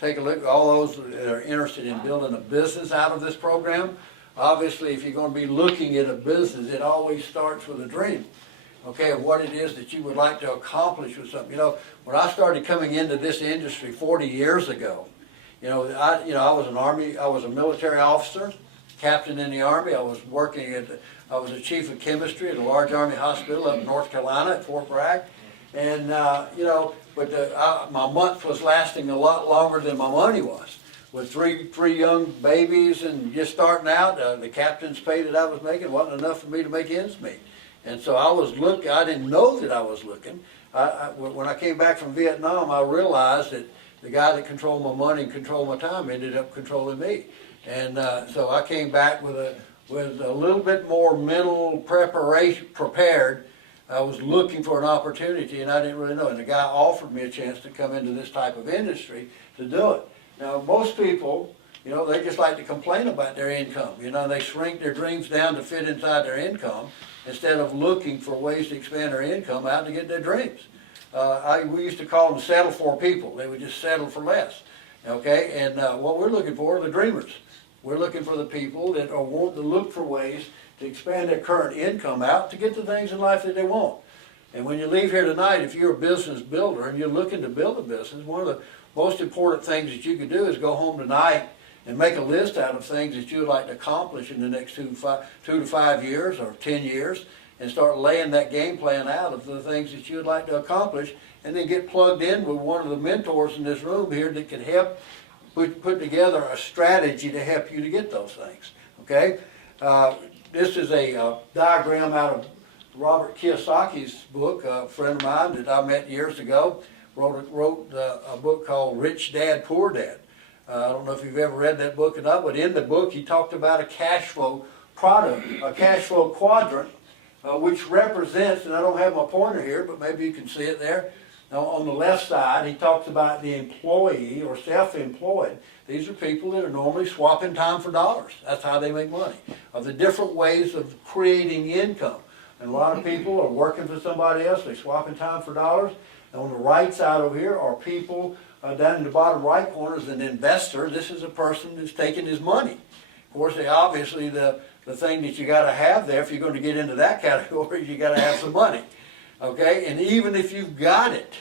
take a look at all those that are interested in building a business out of this program. Obviously, if you're going to be looking at a business, it always starts with a dream, okay, of what it is that you would like to accomplish with something. You know, when I started coming into this industry 40 years ago, I was a military officer, captain in the Army. I was a chief of chemistry at a large Army hospital up in North Carolina at Fort Bragg. And, my month was lasting a lot longer than my money was. With three young babies and just starting out, the captain's pay that I was making wasn't enough for me to make ends meet. And so I was looking. I didn't know that I was looking. When I came back from Vietnam, I realized that the guy that controlled my money and controlled my time ended up controlling me. And so I came back with a little bit more mental prepared. I was looking for an opportunity, and I didn't really know. And the guy offered me a chance to come into this type of industry to do it. Now, most people, they just like to complain about their income. They shrink their dreams down to fit inside their income instead of looking for ways to expand their income out to get their dreams. We used to call them settle for people. They would just settle for less. Okay, and what we're looking for are the dreamers. We're looking for the people that are wanting to look for ways to expand their current income out to get the things in life that they want. And when you leave here tonight, if you're a business builder and you're looking to build a business, one of the most important things that you can do is go home tonight and make a list out of things that you would like to accomplish in the next 2 to 5 years or 10 years, and start laying that game plan out of the things that you would like to accomplish, and then get plugged in with one of the mentors in this room here that can help put together a strategy to help you to get those things. Okay? This is a diagram out of Robert Kiyosaki's book. A friend of mine that I met years ago wrote a book called Rich Dad, Poor Dad. I don't know if you've ever read that book or not, but in the book he talked about a cash flow product, a cash flow quadrant, which represents, and I don't have my pointer here, but maybe you can see it there. Now, on the left side, he talks about the employee or self-employed. These are people that are normally swapping time for dollars. That's how they make money. Of the different ways of creating income. And a lot of people are working for somebody else. They're swapping time for dollars. And on the right side over here are people, down in the bottom right corner is an investor. This is a person that's taking his money. Of course, obviously the thing that you got to have there, if you're going to get into that category, you got to have some money. Okay, and even if you've got it,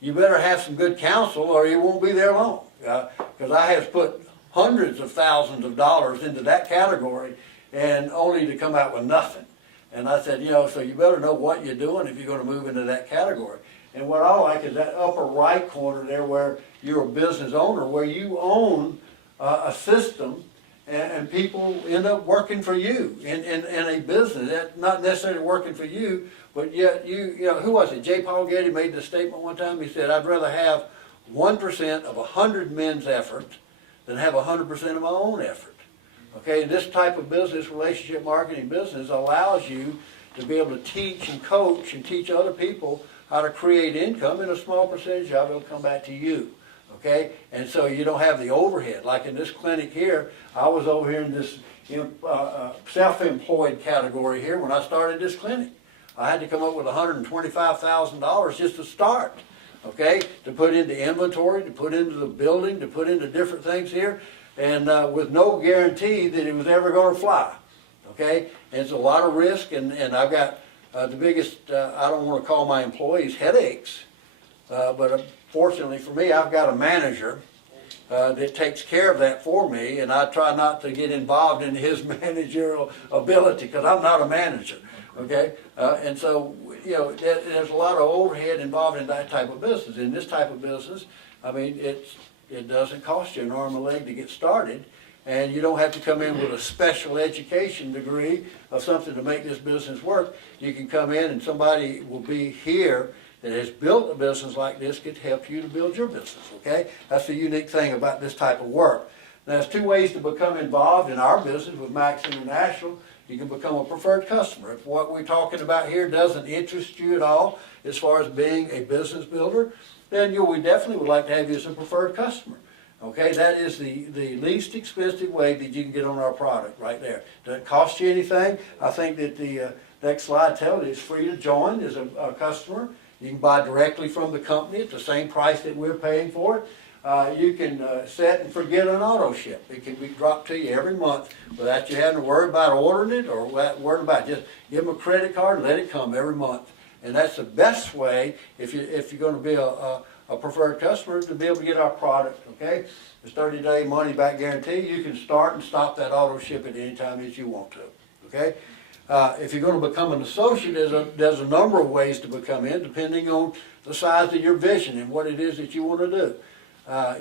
you better have some good counsel or you won't be there long. Because I have put hundreds of thousands of dollars into that category and only to come out with nothing. And I said, so you better know what you're doing if you're going to move into that category. And what I like is that upper right corner there where you're a business owner, where you own a system and people end up working for you in a business. That's not necessarily working for you, but yet who was it? J. Paul Getty made the statement one time. He said, I'd rather have 1% of 100 men's effort than have 100% of my own effort. Okay, this type of business, relationship marketing business, allows you to be able to teach and coach and teach other people how to create income, and a small percentage of it will come back to you. Okay, and so you don't have the overhead. Like in this clinic here, I was over here in this self-employed category here when I started this clinic. I had to come up with $125,000 just to start, okay, to put into inventory, to put into the building, to put into different things here, and with no guarantee that it was ever going to fly, okay? And it's a lot of risk, and I've got the biggest, I don't want to call my employees headaches, but fortunately for me, I've got a manager that takes care of that for me, and I try not to get involved in his managerial ability because I'm not a manager. Okay, and so there's a lot of overhead involved in that type of business. In this type of business, I mean, it doesn't cost you an arm and a leg to get started, and you don't have to come in with a special education degree of something to make this business work. You can come in and somebody will be here that has built a business like this could help you to build your business. Okay, that's the unique thing about this type of work. Now, there's two ways to become involved in our business with Max International. You can become a preferred customer. If what we're talking about here doesn't interest you at all as far as being a business builder, then we definitely would like to have you as a preferred customer. Okay, that is the least expensive way that you can get on our product right there. Doesn't cost you anything. I think that the next slide tells you it's free to join as a customer. You can buy directly from the company at the same price that we're paying for it. you can set and forget an auto ship. It can be dropped to you every month without you having to worry about ordering it or worrying about it. Just give them a credit card and let it come every month. And that's the best way if you're going to be a preferred customer to be able to get our product, okay? It's 30-day money-back guarantee. You can start and stop that auto ship at any time that you want to, okay? If you're going to become an associate, there's a number of ways to become in, depending on the size of your vision and what it is that you want to do.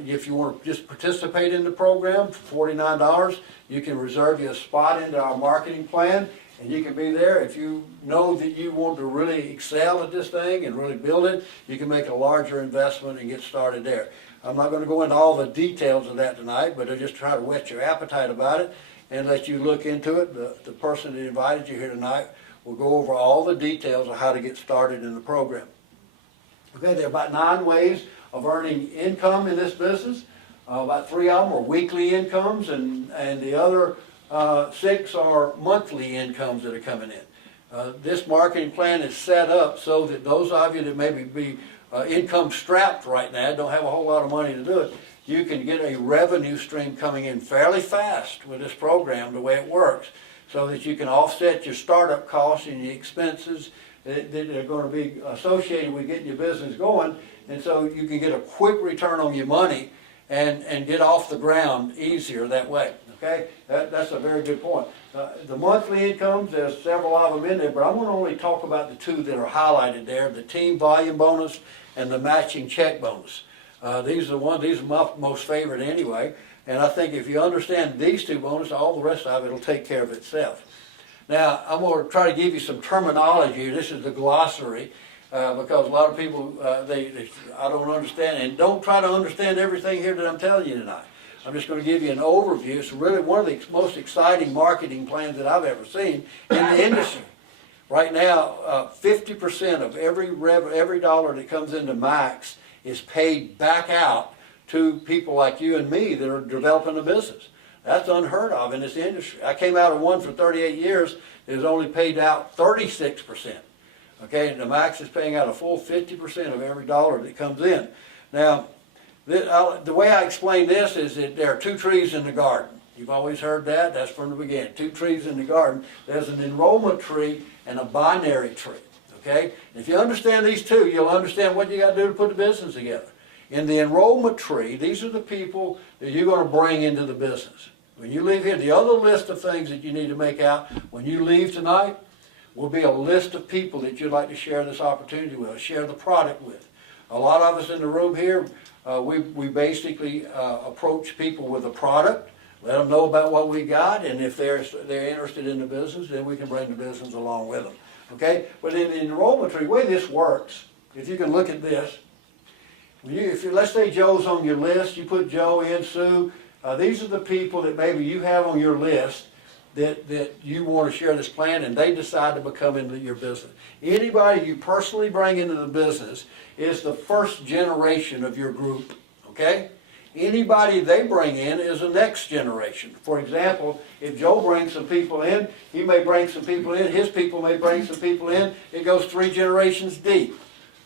If you want to just participate in the program for $49, you can reserve you a spot into our marketing plan, and you can be there. If you know that you want to really excel at this thing and really build it, you can make a larger investment and get started there. I'm not going to go into all the details of that tonight, but I just try to whet your appetite about it and let you look into it. The person that invited you here tonight will go over all the details of how to get started in the program. Okay, there are about 9 ways of earning income in this business. About 3 of them are weekly incomes, and the other 6 are monthly incomes that are coming in. This marketing plan is set up so that those of you that maybe be income strapped right now, don't have a whole lot of money to do it, you can get a revenue stream coming in fairly fast with this program, the way it works, so that you can offset your startup costs and your expenses that are going to be associated with getting your business going, and so you can get a quick return on your money and get off the ground easier that way. Okay, that's a very good point. The monthly incomes, there's several of them in there, but I'm going to only talk about the 2 that are highlighted there, the team volume bonus and the matching check bonus. These are my most favorite anyway, and I think if you understand these 2 bonuses, all the rest of it will take care of itself. Now, I'm going to try to give you some terminology. This is the glossary, because a lot of people, I don't understand, and don't try to understand everything here that I'm telling you tonight. I'm just going to give you an overview. It's really one of the most exciting marketing plans that I've ever seen in the industry. Right now, 50% of every dollar that comes into Max is paid back out to people like you and me that are developing a business. That's unheard of in this industry. I came out of one for 38 years. It was only paid out 36%. Okay, and the Max is paying out a full 50% of every dollar that comes in. Now, the way I explain this is that there are 2 trees in the garden. You've always heard that. That's from the beginning. 2 trees in the garden. There's an enrollment tree and a binary tree. Okay? And if you understand these 2, you'll understand what you got to do to put the business together. In the enrollment tree, these are the people that you're going to bring into the business. When you leave here, the other list of things that you need to make out when you leave tonight will be a list of people that you'd like to share this opportunity with, share the product with. A lot of us in the room here, we basically approach people with a product, let them know about what we got, and if they're interested in the business, then we can bring the business along with them. Okay? But in the enrollment tree, the way this works, if you can look at this, let's say Joe's on your list, you put Joe in, Sue, these are the people that maybe you have on your list that you want to share this plan, and they decide to become into your business. Anybody you personally bring into the business is the first generation of your group, okay? Anybody they bring in is the next generation. For example, if Joe brings some people in, he may bring some people in, his people may bring some people in, it goes 3 generations deep.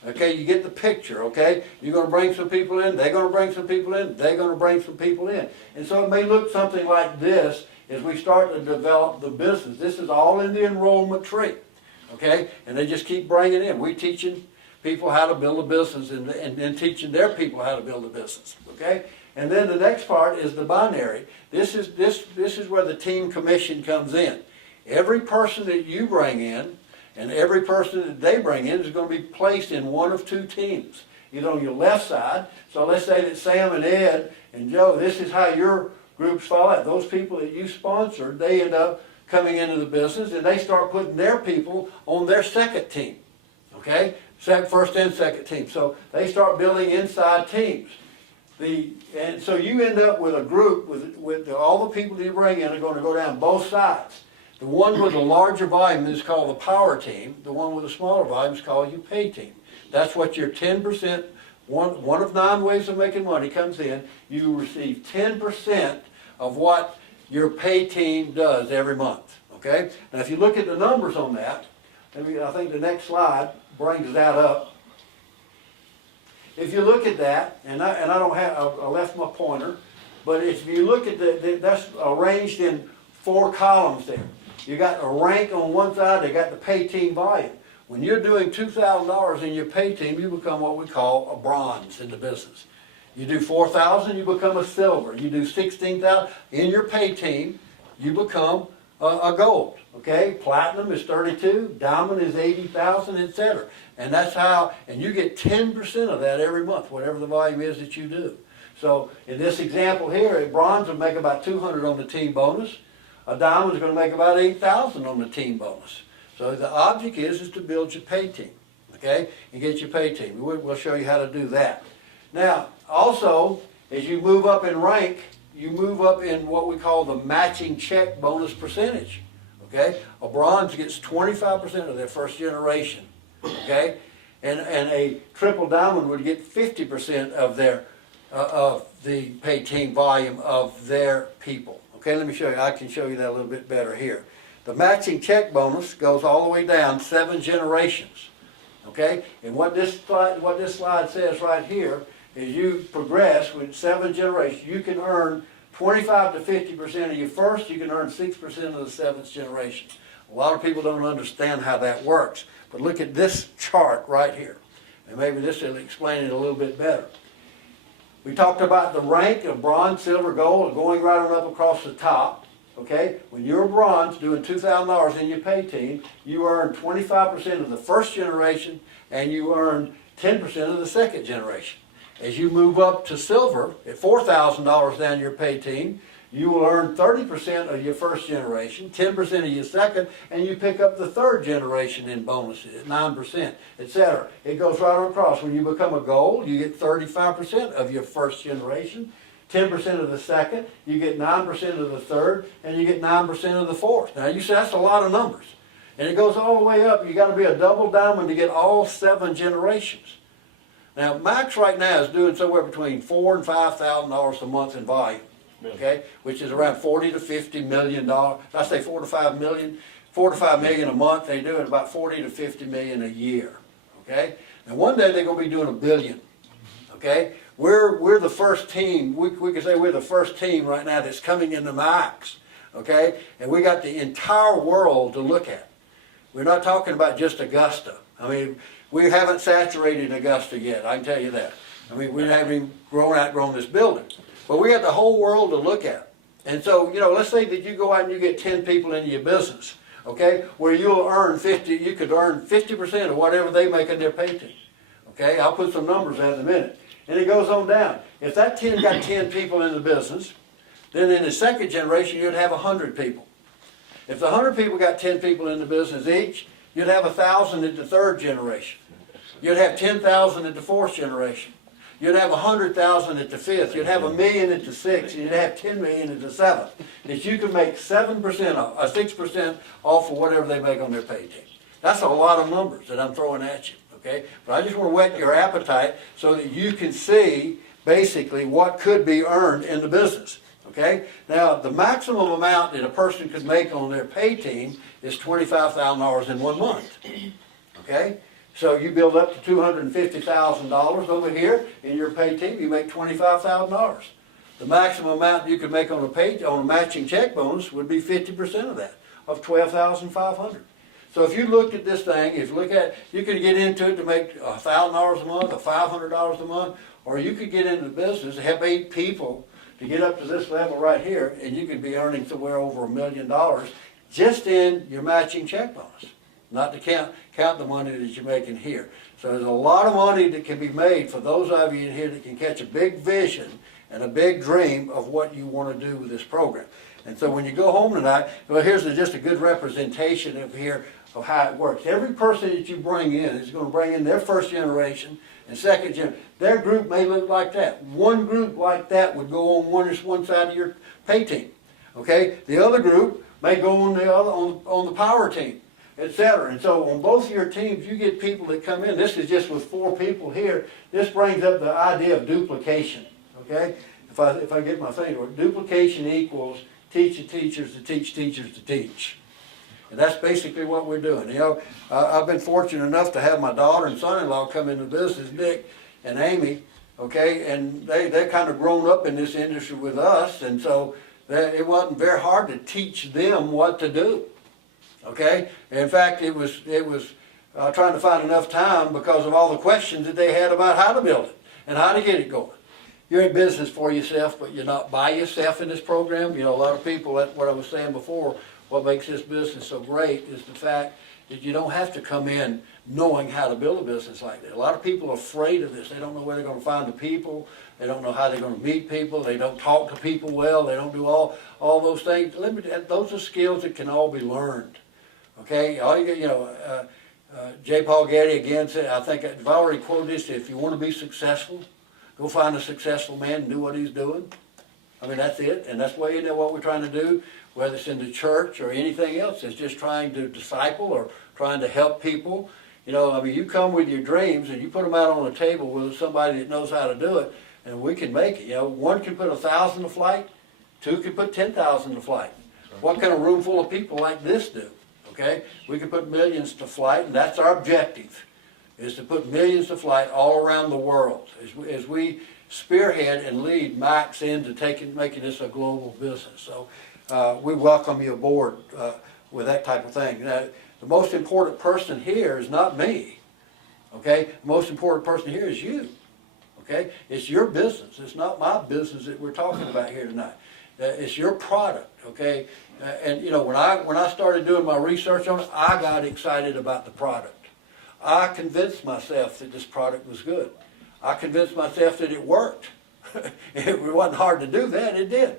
Okay, you get the picture, okay? You're going to bring some people in, they're going to bring some people in, they're going to bring some people in. And so it may look something like this as we start to develop the business. This is all in the enrollment tree, okay? And they just keep bringing in. We're teaching people how to build a business and then teaching their people how to build a business, okay? And then the next part is the binary. This is where the team commission comes in. Every person that you bring in and every person that they bring in is going to be placed in one of 2 teams, either on your left side. So let's say that Sam and Ed and Joe, this is how your groups fall out. Those people that you sponsored, they end up coming into the business and they start putting their people on their second team. Okay? First and second team. So they start building inside teams. And so you end up with a group with all the people that you bring in are going to go down both sides. The one with the larger volume is called the power team. The one with the smaller volume is called your pay team. That's what your 10%, one of 9 ways of making money comes in. You receive 10% of what your pay team does every month. Okay? Now if you look at the numbers on that, I think the next slide brings that up. if you look at that, and I don't have, I left my pointer, but if you look at that's arranged in 4 columns there. You got a rank on one side, they got the pay team volume. When you're doing $2,000 in your pay team, you become what we call a bronze in the business. You do 4,000, you become a silver. You do 16,000 in your pay team, you become a gold. Okay, platinum is 32, diamond is 80,000, etc. And that's how, and you get 10% of that every month, whatever the volume is that you do. So in this example here, a bronze will make about 200 on the team bonus. A diamond is going to make about 8,000 on the team bonus. So the object is to build your pay team, okay, and get your pay team. We'll show you how to do that. Now, also, as you move up in rank, you move up in what we call the matching check bonus percentage. Okay, a bronze gets 25% of their first generation. Okay, and a triple diamond would get 50% of their of the pay team volume of their people. Okay, let me show you. I can show you that a little bit better here. The matching check bonus goes all the way down 7 generations. Okay, and what this slide says right here is you progress with 7 generations. You can earn 25 to 50% of your first. You can earn 6% of the 7th generation. A lot of people don't understand how that works. But look at this chart right here, and maybe this will explain it a little bit better. We talked about the rank of bronze, silver, gold, going right on up across the top. Okay, when you're a bronze doing $2,000 in your pay team, you earn 25% of the first generation and you earn 10% of the second generation. As you move up to silver at $4,000 down your pay team, you will earn 30% of your first generation, 10% of your second, and you pick up the third generation in bonuses at 9%, etc. It goes right across. When you become a gold, you get 35% of your first generation, 10% of the second, you get 9% of the third, and you get 9% of the fourth. Now you say that's a lot of numbers. And it goes all the way up. You got to be a double diamond to get all 7 generations. Now Max right now is doing somewhere between $4,000 and $5,000 a month in volume. Okay, which is around $40 to $50 million. I say 4 to 5 million, 4 to 5 million a month. They do it about 40 to 50 million a year. Okay, and one day they're going to be doing $1 billion. Okay, we're the first team. We can say we're the first team right now that's coming into Max. Okay, and we got the entire world to look at. We're not talking about just Augusta. I mean, we haven't saturated Augusta yet. I can tell you that. I mean, we haven't even outgrown this building. But we got the whole world to look at. And so, you know, let's say that you go out and you get 10 people into your business, okay, where you'll earn 50, you could earn 50% of whatever they make in their pay team. Okay, I'll put some numbers out in a minute. And it goes on down. If that 10 got 10 people in the business, then in the second generation you'd have 100 people. If the 100 people got 10 people in the business each, you'd have 1,000 in the third generation. You'd have 10,000 in the fourth generation. You'd have 100,000 at the fifth. You'd have 1 million at the sixth. And you'd have 10 million at the seventh. That you can make 7% off, 6% off of whatever they make on their pay team. That's a lot of numbers that I'm throwing at you. Okay, but I just want to whet your appetite so that you can see basically what could be earned in the business. Okay, now the maximum amount that a person could make on their pay team is $25,000 in 1 month. Okay. So you build up to $250,000 over here in your pay team, you make $25,000. The maximum amount you could make on a matching check bonus would be 50% of that, of $12,500. So if you looked at this thing, if you look at, you could get into it to make $1,000 a month, or $500 a month, or you could get into the business, have 8 people to get up to this level right here, and you could be earning somewhere over $1 million just in your matching check bonus. Not to count the money that you're making here. So there's a lot of money that can be made for those of you in here that can catch a big vision and a big dream of what you want to do with this program. And so when you go home tonight, well, here's just a good representation of here of how it works. Every person that you bring in is going to bring in their first generation and second generation. Their group may look like that. One group like that would go on one side of your pay team. Okay? The other group may go on the other on the power team, etc. And so on both of your teams, you get people that come in. This is just with 4 people here. This brings up the idea of duplication. Okay? If I get my thing right, duplication equals teach the teachers to teach teachers to teach. And that's basically what we're doing. You know, I've been fortunate enough to have my daughter and son-in-law come into business, Nick, and Amy, okay, and they kind of grown up in this industry with us, and so it wasn't very hard to teach them what to do, okay? In fact, it was trying to find enough time because of all the questions that they had about how to build it and how to get it going. You're in business for yourself, but you're not by yourself in this program. You know, a lot of people, that's what I was saying before, what makes this business so great is the fact that you don't have to come in knowing how to build a business like that. A lot of people are afraid of this. They don't know where they're going to find the people. They don't know how they're going to meet people. They don't talk to people well. They don't do all those things. Those are skills that can all be learned. Okay? All you get, you know, J. Paul Getty again said, I think I've already quoted this, if you want to be successful, go find a successful man and do what he's doing. I mean, that's it. And that's what, you know, what we're trying to do, whether it's in the church or anything else. It's just trying to disciple or trying to help people. You know, I mean, you come with your dreams and you put them out on a table with somebody that knows how to do it, and we can make it. You know, one can put 1,000 to flight, two can put 10,000 to flight. What can a room full of people like this do? Okay? We can put millions to flight, and that's our objective, is to put millions to flight all around the world as we spearhead and lead Max into making this a global business. So we welcome you aboard with that type of thing. Now, the most important person here is not me, okay? The most important person here is you, okay? It's your business. It's not my business that we're talking about here tonight. It's your product, okay? And you know, when I started doing my research on it, I got excited about the product. I convinced myself that this product was good. I convinced myself that it worked. It wasn't hard to do that, it did.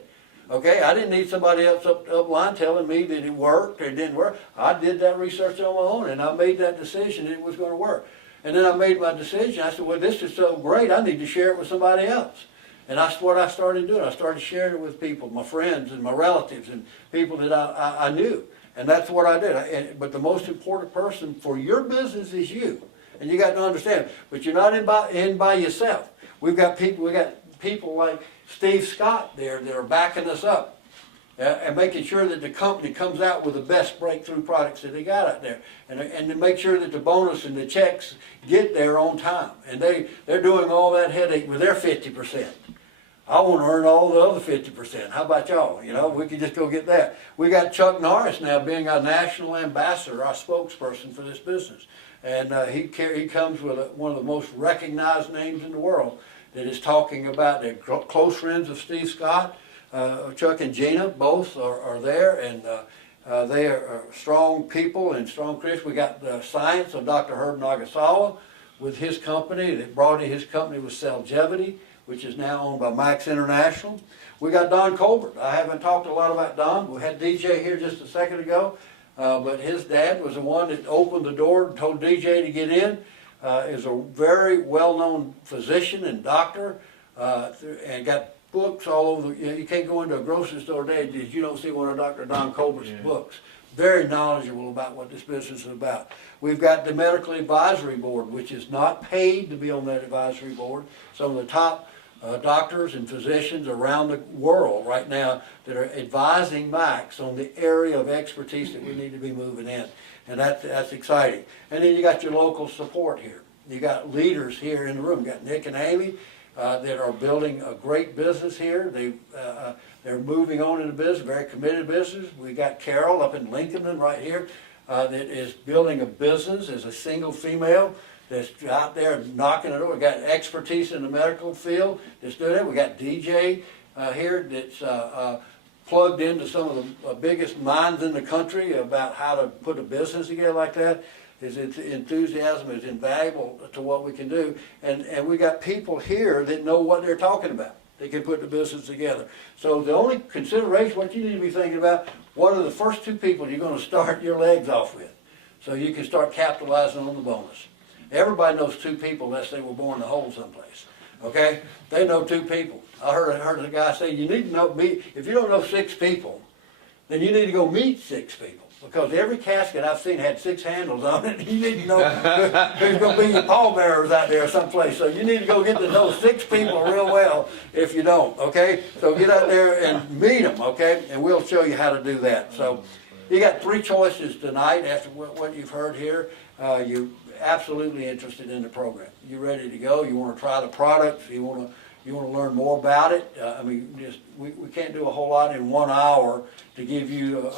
Okay, I didn't need somebody else up line telling me that it worked or it didn't work. I did that research on my own, and I made that decision that it was going to work. And then I made my decision. I said, well, this is so great, I need to share it with somebody else. And that's what I started doing. I started sharing it with people, my friends and my relatives and people that I knew. And that's what I did. But the most important person for your business is you. And you got to understand. But you're not in by yourself. We got people like Steve Scott there that are backing us up and making sure that the company comes out with the best breakthrough products that they got out there, and to make sure that the bonus and the checks get there on time. And they're doing all that headache with their 50%. I want to earn all the other 50%. How about y'all? You know, we can just go get that. We got Chuck Norris now being our national ambassador, our spokesperson for this business, and he comes with one of the most recognized names in the world that is talking about. They're close friends of Steve Scott. Chuck and Gina both are there, and they are strong people and strong Christians. We got the science of Dr. Herb Nagasawa with his company that brought in his company with Celgevity, which is now owned by Max International. We got Don Colbert. I haven't talked a lot about Don. We had DJ here just a second ago, but his dad was the one that opened the door and told DJ to get in. Is a very well-known physician and doctor, and got books all over. You can't go into a grocery store today that you don't see one of Dr. Don Colbert's books. Very knowledgeable about what this business is about. We've got the Medical Advisory Board, which is not paid to be on that advisory board. Some of the top doctors and physicians around the world right now that are advising Max on the area of expertise that we need to be moving in. And that's exciting. And then you got your local support here. You got leaders here in the room. You got Nick and Amy that are building a great business here. They're moving on in the business, very committed business. We got Carol up in Lincoln right here that is building a business as a single female that's out there knocking it over. We got expertise in the medical field that's doing it. We got DJ here that's plugged into some of the biggest minds in the country about how to put a business together like that. His enthusiasm is invaluable to what we can do. And we got people here that know what they're talking about. They can put the business together. So the only consideration, what you need to be thinking about, what are the first two people you're going to start your legs off with so you can start capitalizing on the bonus. Everybody knows two people unless they were born in a hole someplace. Okay? They know two people. I heard a guy say, you need to know, if you don't know 6 people, then you need to go meet 6 people. Because every casket I've seen had 6 handles on it. You need to know who's going to be your pallbearers out there someplace. So you need to go get to know 6 people real well if you don't, okay? So get out there and meet them, okay? And we'll show you how to do that. So you got 3 choices tonight after what you've heard here. you're absolutely interested in the program. You're ready to go, you want to try the products, you want to learn more about it. I mean, we can't do a whole lot in 1 hour to give you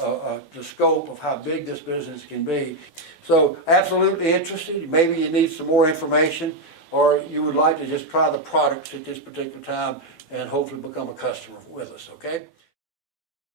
the scope of how big this business can be. So absolutely interested. Maybe you need some more information, or you would like to just try the products at this particular time and hopefully become a customer with us, okay?